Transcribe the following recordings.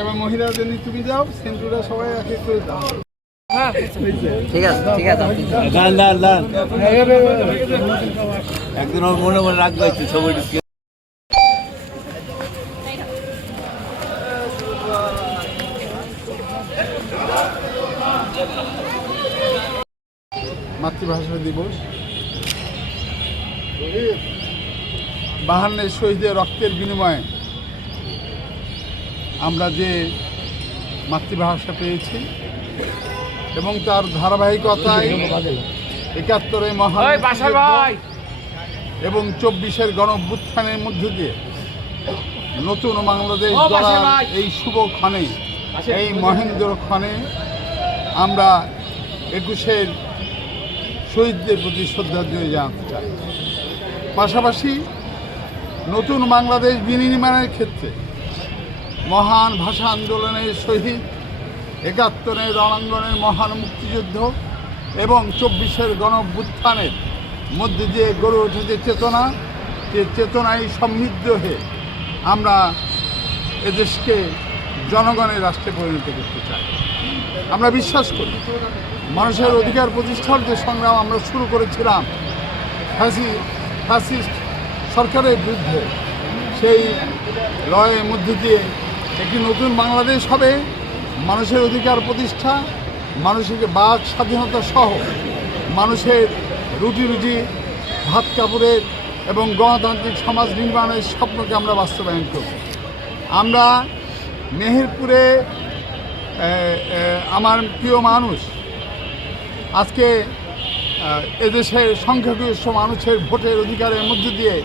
এবার মহিলাদের নিয়ে তুমি যাও, সেন্টুরা সবাই এক এক করে দাও। ঠিক আছে ঠিক আছে একদিন ওর মনে মনে রাখবো একটু ছবি মাতৃভাষা দিবস 52 শহীদের রক্তের বিনিময়ে আমরা যে মাতৃভাষা পেয়েছি এবং তার ধারাবাহিকতায় ৭১ মহান এবং ২৪ গণ অভ্যুত্থানের মধ্য দিয়ে নতুন বাংলাদেশ গড়ার এই শুভ ক্ষণে, এই মহেন্দ্র ক্ষণে আমরা ২১ শহীদদের প্রতি শ্রদ্ধাঞ্জলি জানাতে চাই। পাশাপাশি নতুন বাংলাদেশ বিনির্মাণের ক্ষেত্রে মহান ভাষা আন্দোলনের শহীদ, ৭১ রণাঙ্গনের মহান মুক্তিযুদ্ধ এবং ২৪ গণ অভ্যুত্থানের মধ্যে দিয়ে গড়ে উঠেছে চেতনা, যে চেতনায় সমৃদ্ধ হয়ে আমরা এদেশকে জনগণের রাষ্ট্রে পরিণত করতে চাই। আমরা বিশ্বাস করি মানুষের অধিকার প্রতিষ্ঠার যে সংগ্রাম আমরা শুরু করেছিলাম ফ্যাসিস্ট সরকারের বিরুদ্ধে, সেই লড়াইয়ের মধ্যে দিয়ে একটি নতুন বাংলাদেশ হবে। মানুষের অধিকার প্রতিষ্ঠা, মানুষের বাক স্বাধীনতা সহ মানুষের রুটি ভাত কাপড়ের এবং গণতান্ত্রিক সমাজ নির্মাণের স্বপ্নকে আমরা বাস্তবায়ন করব। আমরা মেহেরপুরে আমার প্রিয় মানুষ, আজকে এদেশের সংখ্যাগরিষ্ঠ মানুষের ভোটের অধিকারের মধ্যে দিয়ে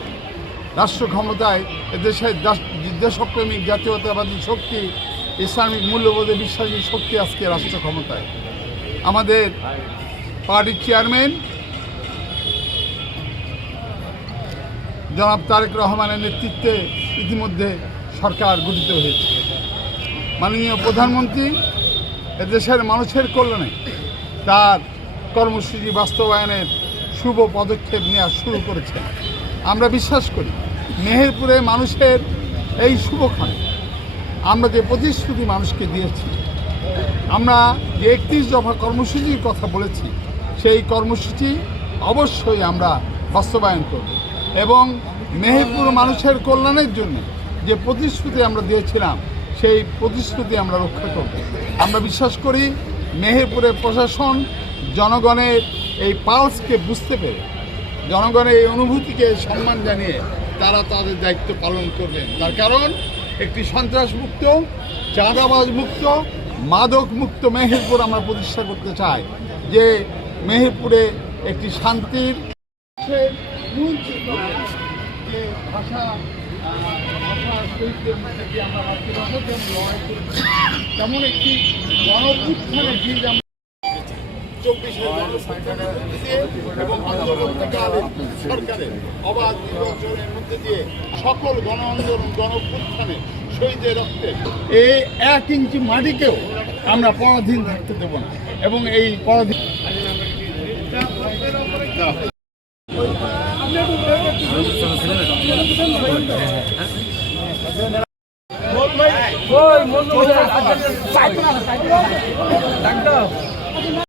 রাষ্ট্র ক্ষমতায় এদেশের দেশপ্রেমিক জাতীয়তাবাদী শক্তি, ইসলামিক মূল্যবোধে বিশ্বাসী শক্তি আজকে রাষ্ট্র ক্ষমতায়। আমাদের পার্টির চেয়ারম্যান জনাব তারেক রহমানের নেতৃত্বে ইতিমধ্যে সরকার গঠিত হয়েছে। মাননীয় প্রধানমন্ত্রী এদেশের মানুষের কল্যাণে তার কর্মসূচি বাস্তবায়নের শুভ পদক্ষেপ নেওয়া শুরু করেছেন। আমরা বিশ্বাস করি মেহেরপুরে মানুষের এই শুভক্ষণে আমরা যে প্রতিশ্রুতি মানুষকে দিয়েছি, আমরা যে ৩১ দফা কর্মসূচির কথা বলেছি, সেই কর্মসূচি অবশ্যই আমরা বাস্তবায়ন করব এবং মেহেরপুর মানুষের কল্যাণের জন্য যে প্রতিশ্রুতি আমরা দিয়েছিলাম সেই প্রতিশ্রুতি আমরা রক্ষা করব। আমরা বিশ্বাস করি মেহেরপুরের প্রশাসন জনগণের এই পালসকে বুঝতে পেরে, জনগণের এই অনুভূতিকে সম্মান জানিয়ে তারা তাদের দায়িত্ব পালন করবেন। তার কারণ একটি সন্ত্রাসমুক্ত, চাঁদাবাজ মুক্ত, মাদক মুক্ত মেহেরপুর আমরা প্রতিষ্ঠা করতে চাই, যে মেহেরপুরে একটি শান্তির মূল যে ভাষা শহীদদের মধ্যে দিয়ে আমরা মাতৃভাষার জন্য লড়াই করেছি, তেমন একটি গণ অভ্যুত্থানের বীজ আমরা ২৪ এবং আন্দোলনকালীন সরকারের অবাধ নির্বাচনের মধ্যে দিয়ে সকল গণ আন্দোলন, গণ অভ্যুত্থানে শহীদের রক্তে এই ১ ইঞ্চি মাটিকেও আমরা পরাধীন থাকতে দেব না এবং এই পরাধীন ডাক্তার